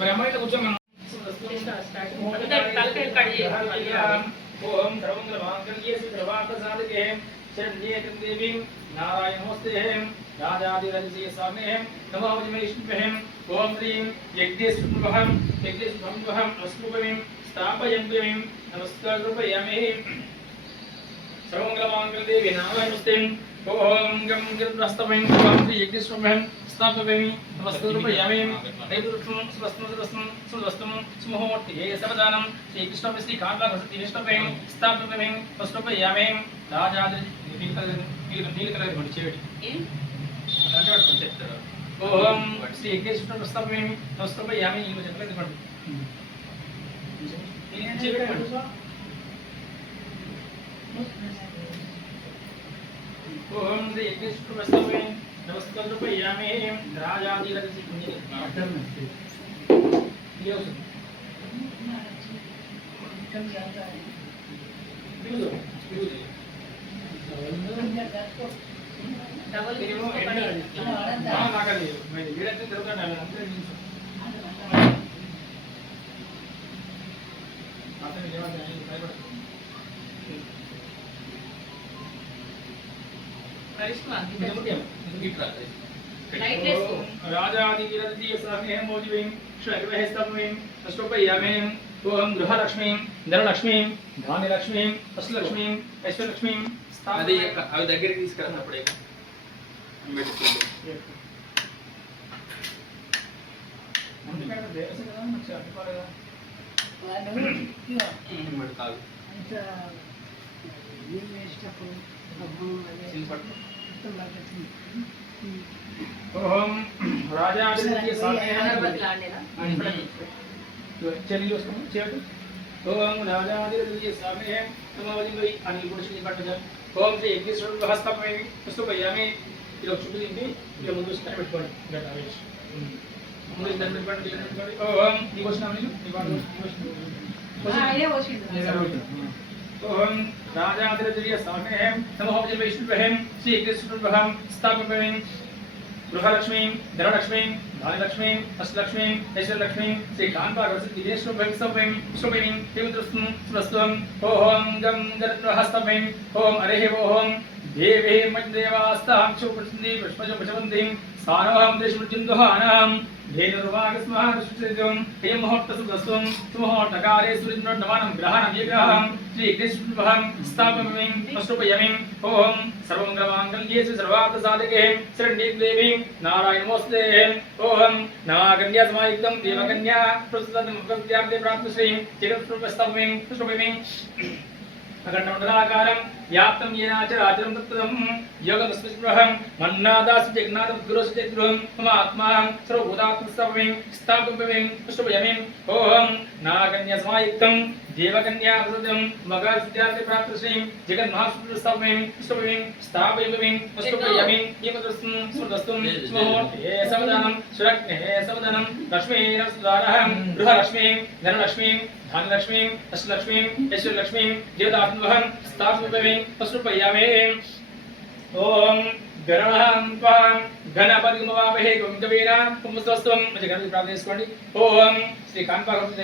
మరి అమ్మాయితో కూర్చోమను. ఓం సర్వంగళమాంగళ్యే శ్రీధర్వార్థసాధకే శరణ్యే దేవీం నారాయణోస్తే రాజాదిరజసే సామే నమో విష్ణువే. ఓం హ్రీం యజ్ఞేశ్వరం అస్మృపవిం స్థాపయంత్రిం నమస్కారూపయామి. సర్వంగళమాంగళ్యే నారాయణోస్తే ఓం గం గిరిహస్తమయం ఓం శ్రీ యజ్ఞేశ్వరం స్థాపయామి నమస్కారూపయామి. నైదుర్వం స్వస్తం సువస్తం సుమోహోర్తియే సవదానం శ్రీకృష్ణ శ్రీ కాంతాకృష్ణపయం స్థాపయామి నమస్కారూపయామి. రాజాది నీలకలర్ గుడి చేయండి. అంటే వాడు చెప్తాడు. ఓం శ్రీ యజ్ఞేశ్వరం స్థాపయామి నమస్కారూపయామి. ఇంకో చెప్పలేదు పడు ఓం శ్రీ యజ్ఞేశ్వరం స్థాపయామి నమస్కారూపయామి. రాజాదిరజసి ఓం గృహలక్ష్మీం ధనలక్ష్మీం ధాన్యలక్ష్మీం అష్టలక్ష్మీం ఐశ్వర్యలక్ష్మీం అది అవి దగ్గరికి తీసుకెళ్ళండి. అప్పుడే ఓం రాజాదిరజసి చెల్లి వస్తాము చేయండి. ఓం రాజాదిరజసి సామే నమోజింబై అని గుడిసి పట్టుగా. ఓం శ్రీ యజ్ఞేశ్వరం హస్తపయామి పుస్తపయామి. ఇలా చూపించి ఇలా ముందు వస్తే పెట్టుకోండి. ముందు దండ పెట్టుకోండి. ఓం ఈ వచనం ఓం రాజాదిరజసి సామే నమోజింబై విష్ణువహం శ్రీ యజ్ఞేశ్వరం స్థాపయామి. గృహలక్ష్మీం ధనలక్ష్మీం ధాన్యలక్ష్మీం అష్టలక్ష్మీం ఐశ్వర్యలక్ష్మీం శ్రీ కాంతాకృష్ణపయం ఓం గం గరహస్తమయం. ఓం హరి ఓం దేవే మద్దేవాస్తాక్షోపృష్ణి పుష్పజం సానవహం దేశమృత్యుందుహానాం ధేనుర్వాగస్మహం హేం ముహూర్తసుదస్వం సుముహూర్తకాలే సూర్యనమానం గ్రహణం విగ్రహం శ్రీ కృష్ణం స్థాపయామి నమస్కారూపయామి. ఓం సర్వంగళమాంగళ్యే సర్వార్థసాధకే శరణ్యే దేవీం నారాయణమోస్తే. ఓం నాగన్యా సమాయుక్తం దేవకన్యా ప్రస్తుతం ప్రాప్తశ్రీ జగత్స్వరూపస్థాపయామి నమస్కారూపయామి. అఖండమండలాకారం వ్యాప్తం ఏనాచరాచరం తత్వం యోగమస్మృహం మన్నాదాసు జగన్నాథం గురుసు చతురం మమ ఆత్మా సర్వభూతాత్మస్థాపయామి స్థాపయామి నమస్కారూపయామి. ఓం నాగన్యా సమాయుక్తం దేవకన్యా ప్రస్తుతం మగసిద్ధార్థి ప్రాప్తశ్రీ జగన్మహాస్థాపయామి నమస్కారూపయామి స్థాపయామి నమస్కారూపయామి. ఏమదస్తం స్మృతస్తం స్మోహే సవదానం సురగ్నే సవదానం లక్ష్మీరస్వారహం గృహలక్ష్మీం ధనలక్ష్మీం ధాన్యలక్ష్మీం అష్టలక్ష్మీం ఐశ్వర్యలక్ష్మీం దేవతాత్మహం స్థాపయామి నమస్కారూపయామి. ఓం గణాం త్వాం గణపతిం వావహే గంగవేన పుంసస్వం గణపతి ప్రార్థన చేసుకోండి. ఓం శ్రీ కాంతాకృష్ణ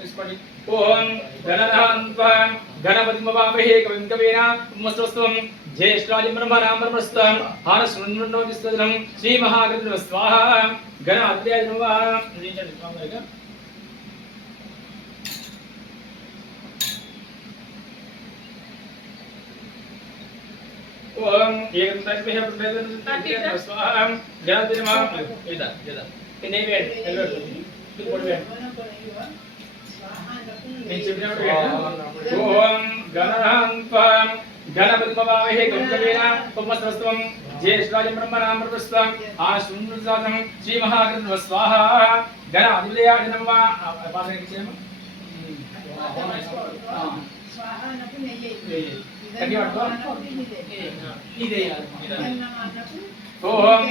తీసుకోండి. ఓం గణాం త్వాం గణపతిం వావహే గంగవేన పుంసస్వం జ్యేష్ఠాది బ్రహ్మణాం బ్రహ్మస్తం హారస్వన్నోదిస్తదనం శ్రీ మహాగణపతి స్వాహా. గణ అధ్యాయ నమః. ఓం ఏకం తస్మై ప్రవేదన స్వాహం గణపతి నమః. ఇదా ఇదా ఇనే వేడ్ ఎల్లడు ఇది కొడవేడ్ నేను చెప్పినప్పుడు ఓం గణాం త్వాం గణపతి వావహే గంగవేన పుంసస్వం జ్యేష్ఠాది బ్రహ్మణాం బ్రహ్మస్తం ఆశ్రుంజాతం శ్రీ మహాగణపతి స్వాహా. గణ అధిదేయాయ నమః. పాదకి చేయమ స్వాహా నకు నెయ్యి ఓం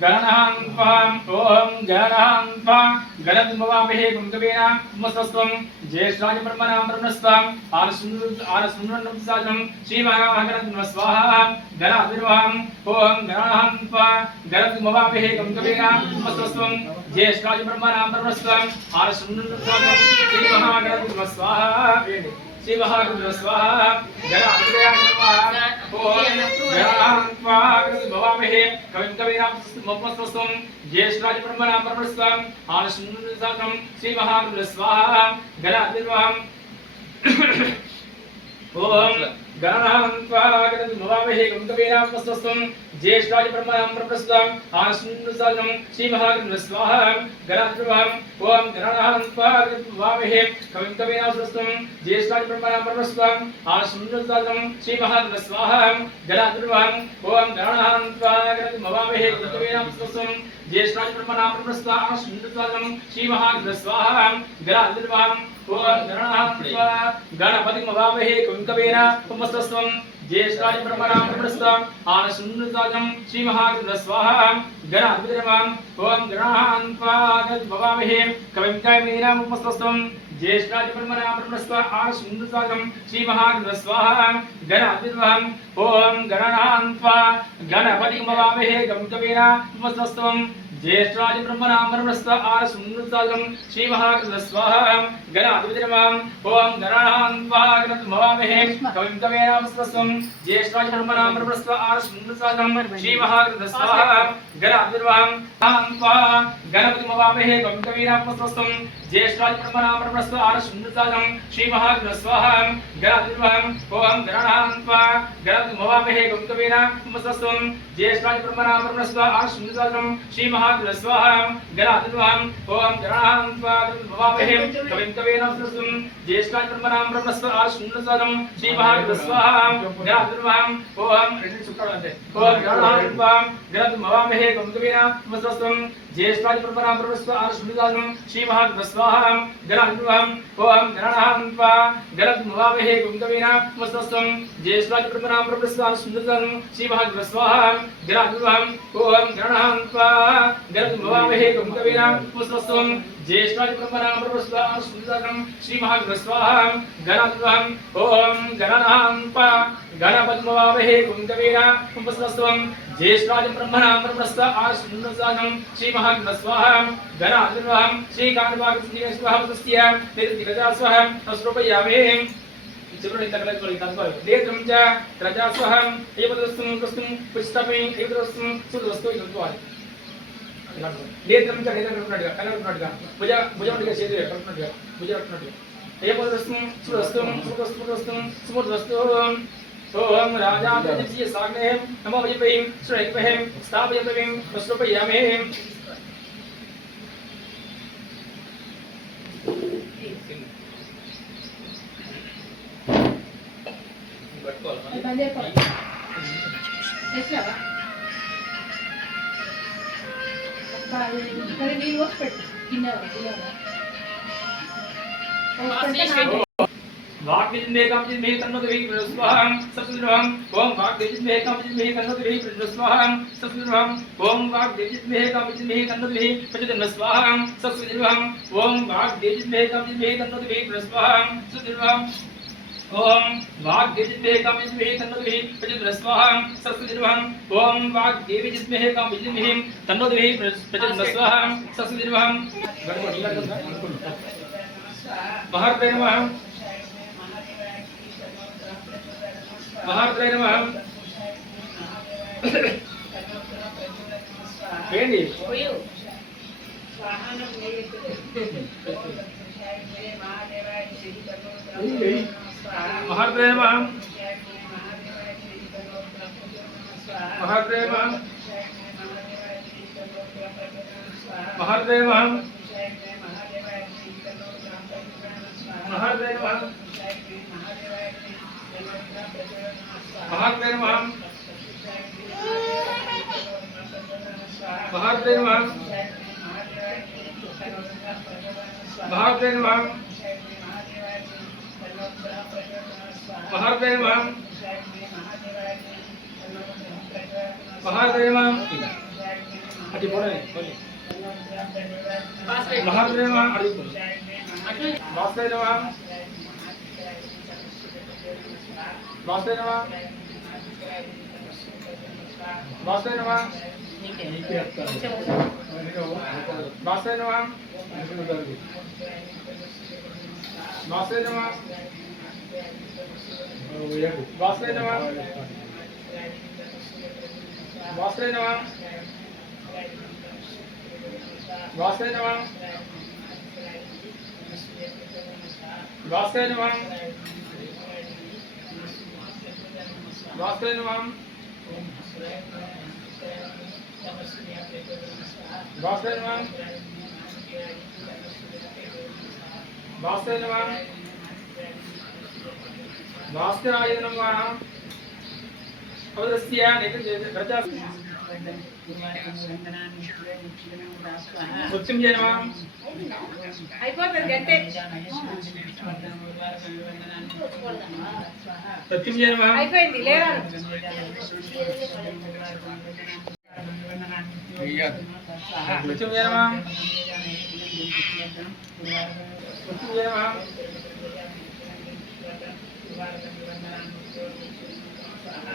गणनान्त्वाम् ओम गणनान्त्वाम् गणद्भवामहे कुंकवेना मस्तस्त्वं ज्येष्ठाय ब्रह्मणां ब्रह्मस्त्वम् आरसुन्नन्नम् श्रीमहागणपतिं स्वाहा गणाधिर्वाम् ओम गणनान्त्वाम् गणद्भवामहे कुंकवेना मस्तस्त्वं ज्येष्ठाय ब्रह्मणां ब्रह्मस्त्वम् आरसुन्नन्नम् श्रीमहागणपतिं स्वाहा श्री महागुरु स्वाहा गणाधिपतये नमः ओम गणान्त्वाम् भवामहे कविं कवीनां ममस्तस्त्वं ज्येष्ठाय ब्रह्मणां ब्रह्मस्त्वम् आनशुन्नन्नम् श्री महागुरु स्वाहा गणाधिपतये ओम गणान्त्वाम् भवामहे कविं कवीनां ममस्तस्त्वं ज्येष्ठाय ब्रह्मणां ब्रह्मस्त्वम् आनशुन्नन्नम् श्री महागुरु स्वाहा गणाधिपतये ओम गणान्त्वाम् भवामहे कविं कवीनां ममस्तस्त्वं ज्येष्ठाय ब्रह्मणां ब्रह्मस्त्वम् आनशुन्नन्नम् श्री महागुरु स्वाहा गणाधिपतये ओम गणान्त्वाम् भवामहे कविं कवीनां ममस्तस्त्वं ज्येष्ठाय ब्रह्मणां ब्रह्मस्त्वम् आनशुन्नन्नम् श्री महागुरु स्वाहा गणाधिपतये ओम गणपतिं भवामहे कविं कवीनां ममस्तस्त्वं ज्येष्ठाय ब्रह्मणां ब्रह्मस्त्वम् आनशुन्नन्नम् श्री महागुरु स्वाहा गणाधिपतये ओम गणान्त्वाम् भवामहे कविं कवीनां ममस्तस्त्वं ज्येष्ठाय ब्रह्मणां ब्रह्मस्त्वम् आनशुन्नन्नम् श्री महागुरु स्वाहा गणाधिपतये ओम गणान्त्वाम् गणपतिं भवामहे कविं कवीनां ममस्तस्त्वं ज्येष्ठाय ब्रह्मणां ब्रह्मस्त्वम् आनशुन्नन्नम् श्री महागुरु स्वाहा गणाधिपतये ओम गणान्त्वाम् भवामहे कविं कवीनां ममस्तस्त्वं ज्येष्ठाय ब्रह्मणां ब्रह्मस्त्वम् आनशुन्नन्नम् श्री महागुरु स्वाहा गणाधिपतये गणपतिं भवामहे कविं कवीनां ममस्तस्त्वं ज्येष्ठाय ब्रह्मणां ब्रह्मस्त्वम् आनशुन्नन्नम् श्री महागुरु स्वाहा गणाधिपतये ओम गणान्त्वाम् गणपतिं भवामहे कविं कवीनां ममस्तस्त्वं ज्येष्ठाय ब्रह्मणां ब्रह्मस्त्वम् आनशुन्नन्नम् श्री महागुरु स्वाहा गणाधिपतये ओम गणान्त्वाम् भवामहे कविं कवीनां ममस्तस्त्वं ज्येष्ठाय ब्रह्मणां ब्रह्मस्त्वम् आनशुन्नन्नम् श्री महागुरु स्वाहा गणाधिपतये ओम गणान्त्वाम् गणपतिं भवामहे कविं कवीनां ममस्तस्त्वं ज्येष्ठाय ब्रह्मणां ब्रह्मस्त्वम् आनशुन्नन्नम् श्री महागुरु स्वाहा गणाधिपतये ओम गणान्त्वाम् गणपतिं भवामहे कविं कवीनां ममस्तस्त्वं ज्येष्ठाय ब्रह्मणां ब्रह्मस्त्वम् आनशुन्नन्नम् श्री महागुरु स्वाहा गणाधिपतये ओम गणान्त्वाम् गणपतिं भवामहे कविं कवीनां ममस्तस्त्वं ज्येष्ठाय ब्रह्मणां ब्रह्मस्त्वम् आनशुन्नन्नम् श्री महागुरु स्वाहा गणाधिपतये ओम गणान्त्वाम् गणपतिं भवामहे कविं कवीनां ममस्तस्त्वं ज्येष्ठाय ब्रह्मणां ब्रह्मस्त्वम् आनशुन्नन्नम् श्री महागुरु स्वाहा गणाधिपतये श्री काणवाकस्य स्वाहास्य निर्दिगजा स्वाहा अस्रोपयामि नेत्रं च रजास्वहं एवदस्तुं वस्तुं पुष्टपि एवदस्तुं सुदस्तु इदत्वाय नेत्रं च नेत्रकर्णटगा कलर्कर्णटगा भुजमटिगा చేతులు కర్ణటగా భుజకర్ణటగా एवदस्तुं सुदस्तुं सुदस्तुं सुदस्तु ओम राजाधिपतिस्य साग्ने नमो वैपैं श्रेयपैं स्थापयपैं वस्त्रपयामि वाग्विजिन्मेकं जिन्मेहि तन्नोतिभिः प्रज्वलस्वाहां सत्सुद्रवं ओम वाग्विजिन्मेकं जिन्मेहि तन्नोतिभिः प्रज्वलस्वाहां सत्सुद्रवं ओम वाग्विजिन्मेकं जिन्मेहि तन्नोतिभिः प्रज्वलस्वाहां सत्सुद्रवं ओम वाग्विजिन्मेकं जिन्मेहि तन्नोतिभिः प्रज्वलस्वाहां सत्सुद्रवं ओम वाग्विजिन्मेकं जिन्मेहि तन्नोतिभिः प्रज्वलस्वाहां सत्सुद्रवं ओम वाग्विजिन्मेकं जिन्मेहि तन्नोतिभिः प्रज्वलस्वाहां सत्सुद्रवं महार्दे नमः महार्दे नमः ఏంటి महार्दे नमः महार्दे नमः महार्दे नमः महार्दे नमः महार्दे नमः महार्दे नमः महार्दे नमः महार्दे नमः महार्दे नमः అటు పోనీ మహారుద్రే నమః అడుగు వాసుదేవ నమః వాసుదేవ నమః వాసుదేవ నమః వాసుదేవ నమః వాసుదేవ నమః వాసుదేవ నమః వాసుదేవ నమః వాసుదేవ నమః వాసుదేవ నమః వాసుదేవ నమః వాసుదేవ నమః వాసుదేవ నమః వాసుదేవాయ నమః అవదస్య ప్రజా మృత్యుంజయ నమః అయిపోతుంది గంటే మృత్యుంజయ నమః అయిపోయింది లేదా మృత్యుంజయ నమః మృత్యుంజయ నమః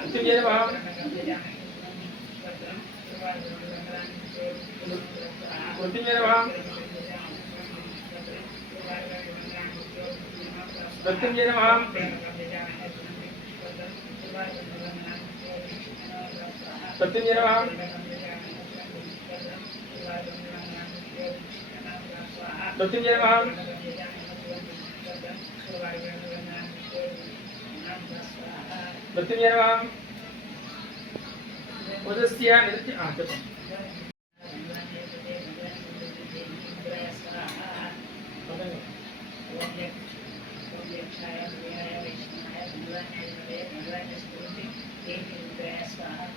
మృత్యుంజయ నమః మృత్యుంజయ నమః మృత్యుంజయ నమః మృత్యుంజయ నమః మృత్యుంజయ నమః మృత్యుంజయ నమః ఉదస్య నిత్య చెప్పండి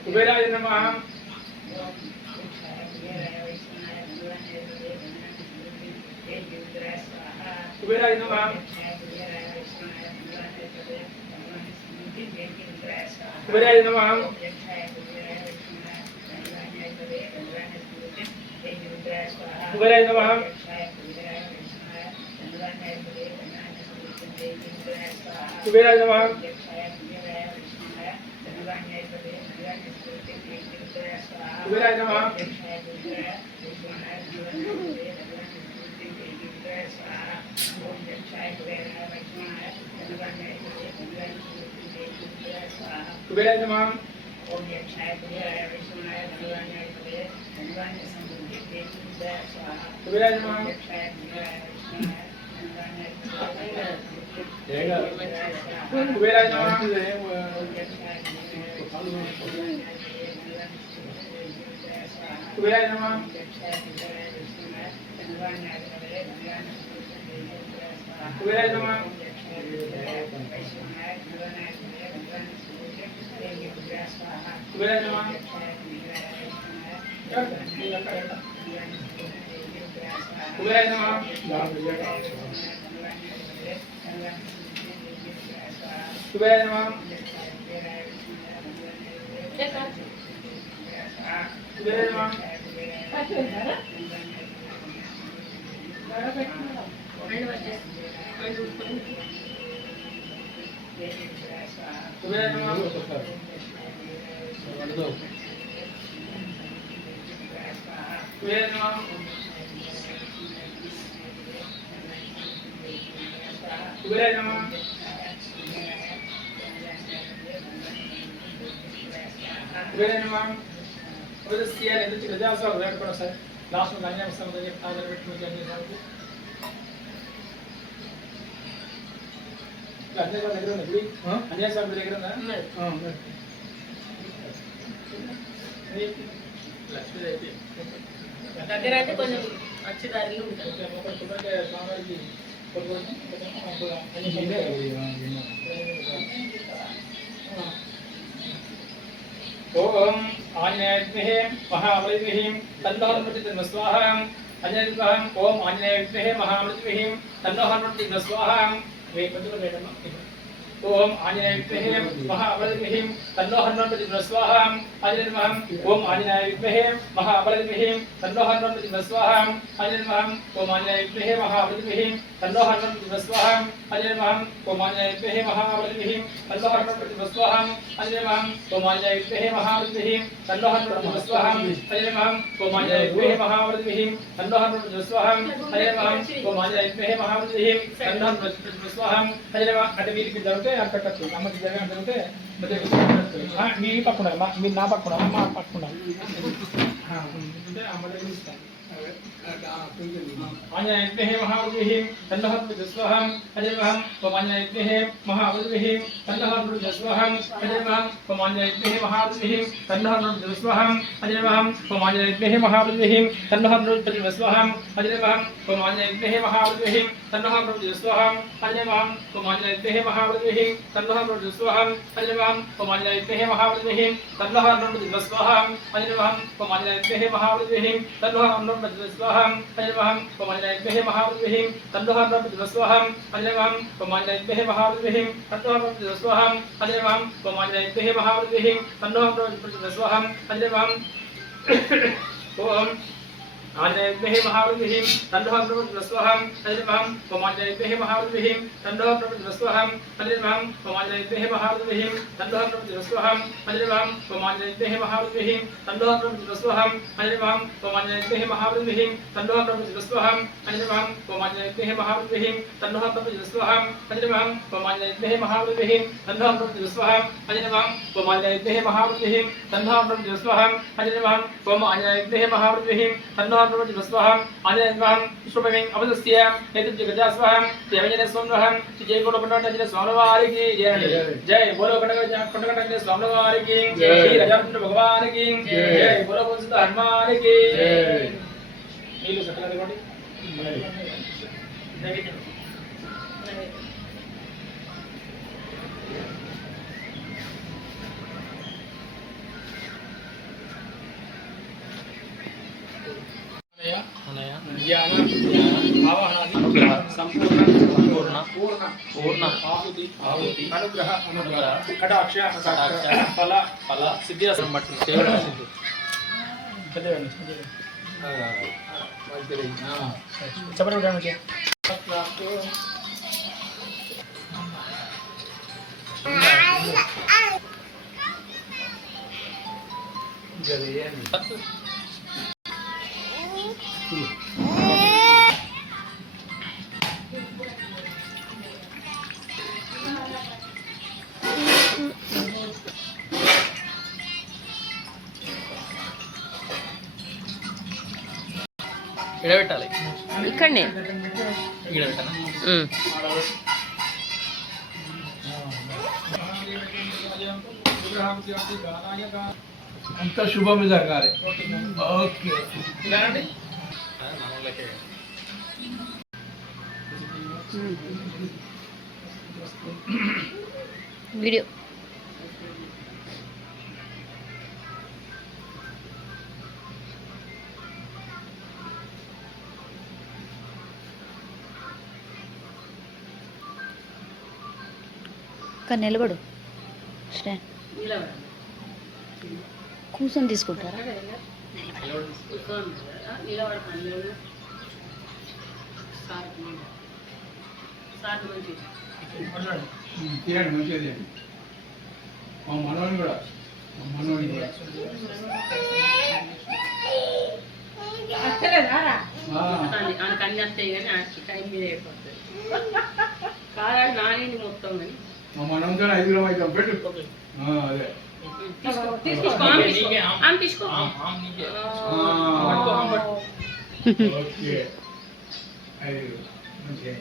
కుబేరాయ నమః కుబేరాయ నమః కుబేరాయ నమః కుబేరాయ నమః కుబేరాయ నమః కుబేరాయ నమః కుబేరాయ నమః కుబేరాయ నమః కుబేరాయ నమః కుబేరాయ నమః కుబేరాయ నమః కుబేరాయ నమః కుబేరాయ నమః కుబేరాయ నమః కుబేరాయ నమః కుబేరాయ నమః కుబేరాయ నమః కుబేరాయ నమః కుబేరాయ నమః ఉదస్య నిత్య ప్రజాస ఉదయపడ సార్ లాస్ట్ ధాన్యం సంబంధం చెప్తాను పెట్టుకుని చేయాలి అన్యాయ దగ్గర ఉంది గుడి అన్యాయ సార్ దగ్గర ఉందా లక్ష్మీ అయితే దగ్గర అయితే కొంచెం మంచి దారిలో ఉంటుంది ఓం ఆంజనేయ మహాబలివిః తన్నో హనుమతి స్వాహా ఆంజనేయ ఓం ఆంజనేయ మహాబలివిః తన్నో హనుమతి స్వాహా వే కొంచెం వేడమ్మా ఓం ఆంజనేయ విద్మహే మహాబలవిద్మహే తన్నో హనుమాన్ ప్రచోదయాత్ స్వాహా ఆంజనేయ నమః ఓం ఆంజనేయ విద్మహే మహాబలవిద్మహే తన్నో హనుమాన్ ప్రచోదయాత్ స్వాహా ఆంజనేయ నమః ఓం ఆంజనేయ విద్మహే మహాబలవిద్మహే తన్నో హనుమాన్ ప్రచోదయాత్ స్వాహా ఆంజనేయ నమః ఓం ఆంజనేయ విద్మహే మహాబలవిద్మహే తన్నో హనుమాన్ ప్రచోదయాత్ స్వాహా ఆంజనేయ నమః ఓం ఆంజనేయ విద్మహే మహాబలవిద్మహే తన్నో హనుమాన్ ప్రచోదయాత్ స్వాహా ఆంజనేయ నమః ఓం ఆంజనేయ విద్మహే మహాబలవిద్మహే తన్నో హనుమాన్ ప్రచోదయాత్ స్వాహా ఆంజనేయ నమః ఓం ఆంజనేయ విద్మహే మహాబలవిద్మహే తన్నో హనుమాన్ ప్రచోదయాత్ స్వాహా ఆంజనేయ నమః అంటే వీరికి జరిగితే అంత కట్టు అమ్మకి జరిగితే మీ పక్కన మీరు నా పక్కన మా పక్కన అంటే అమ్మ ఇస్తాను ఆంజనేయ విద్మహే మహాబలవిద్మహే తన్నో హనుమాన్ ప్రచోదయాత్ స్వాహా ఆంజనేయ నమః ఓం ఆంజనేయ విద్మహే మహాబలవిద్మహే తన్నో హనుమాన్ ప్రచోదయాత్ స్వాహా ఆంజనేయ నమః ఓం ఆంజనేయ విద్మహే మహాబలవిద్మహే తన్నో హనుమాన్ ప్రచోదయాత్ స్వాహా ఆంజనేయ నమః ఓం ఆంజనేయ విద్మహే మహాబలవిద్మహే తన్నో హనుమాన్ ప్రచోదయాత్ స్వాహా ఆంజనేయ నమః ఓం ఆంజనేయ విద్మహే మహాబలవిద్మహే తన్నో హనుమాన్ ప్రచోదయాత్ స్వాహా ఆంజనేయ నమః ఓం ఆంజనేయ విద్మహే మహాబలవిద్మహే తన్నో హనుమాన్ ప్రచోదయాత్ స్వాహా ఆంజనేయ నమః ఓం ఆంజనేయ విద్మహే మహాబలవిద్మహే తన్నో హనుమాన్ ప్రచోదయాత్ స్వాహా ఆంజనేయ నమః ఓం ఆంజనేయ విద్మహే మహాబలవిద్మహే తన్నో హనుమాన్ ప్రచోదయాత్ స్వాహా ఆంజనేయ నమః ఓం ఆంజనేయ విద్మహే మహాబలవిద్మహే తన్నో హనుమాన్ ప్రచోదయాత్ స్వాహా ఆంజనేయ నమః ఓం ఆంజనేయ విద్మహే మహాబలవిద్మహే తన్నో హనుమాన్ ప్రచోదయాత్ స్వాహా ఆంజనేయ నమః ఓం ఆంజనేయ విద్మహే మహాబలవిద్మహే తన్నో హనుమాన్ ప్రచోదయాత్ స్వాహా ఆంజనేయ నమః ఓం ఆంజనేయ విద్మహే మహాబలవిద్మహే తన్నో హనుమాన్ ప్రచోదయాత్ స్వాహా ఆంజనేయ నమః ఓం ఆంజనేయ విద్మహే మహాబలవిద్మహే తన్నో హనుమాన్ ప్రచోదయాత్ స్వాహా ఆంజనేయ నమః ఓం ఆంజనేయ విద్మహే మహాబలవిద్మహే తన్నో హనుమాన్ ప్రచోదయాత్ స్వాహా ఆంజనేయ నమః ఓం ఆంజనేయ విద్మహే మహాబలవిద్మహే తన్నో హనుమాన్ ప్రచోదయాత్ స్వాహా ఆంజనేయ నమః ఓం ఆంజనేయ విద్మహే మహాబలవిద్మహే తన్నో హనుమాన్ ప్రచోదయాత్ స్వాహా ఆంజనేయ నమః ఓం ఆంజనేయ విద్మహే మహాబలవిద్మహే తన్నో హనుమాన్ ప్రచోదయాత్ స్వాహా ఆంజనేయ నమః ఓం ఆంజనేయ విద్మహే మహాబలవిద్మహే తన్నో హనుమాన్ ప్రచోదయాత్ స్వాహా ఆంజనేయ నమః ఓం ఆంజనేయ విద్మహే మహాబలవిద్మహే తన్నో హనుమాన్ ప్రచోదయాత్ స్వాహా ఆంజనేయ నమః ఓం ఆంజనేయ విద్మహే మహాబలవిద్మహే తన్నో హనుమాన్ ప్రచోదయాత్ స్వాహా ఆంజనేయ నమః విష్ణుపేయం అపదస్య ఏతత్ జగజాస్వాహం దేవజన స్వామినః జై బోలో పండగ స్వామి వారికి జై జై బోలో పండగ స్వామి వారికి జై శ్రీ రాజాచంద్ర భగవానికి జై బోలో పురుషుత హనుమానికి జై నీళ్ళు సకలంగా కొట్టి జ్ఞాన ఆవాహనాది సంపూర్ణ పూర్ణ ఆహుతి అనుగ్రహ కటాక్ష ఫల సిద్ధిరసం బట్టి చెప్పండి ఎడబెట్టాలి ఇక్కడనే ఇక్కడ పెట్టాలా అంత శుభం జరగాలి. ఓకే వీడియో కానీ నిలబడు స్టాండ్ కూర్చొని తీసుకుంటారా తీయండి మంచిది. మా మనోని కూడా కన్నీ వస్తాయి కానీ టైం మీద అయిపోతుంది కాదా నాని మొత్తం కానీ మా మనోనితో 5 కిలో అవుతాం పెట్టు. అదే ఓకే 5 మంచిగా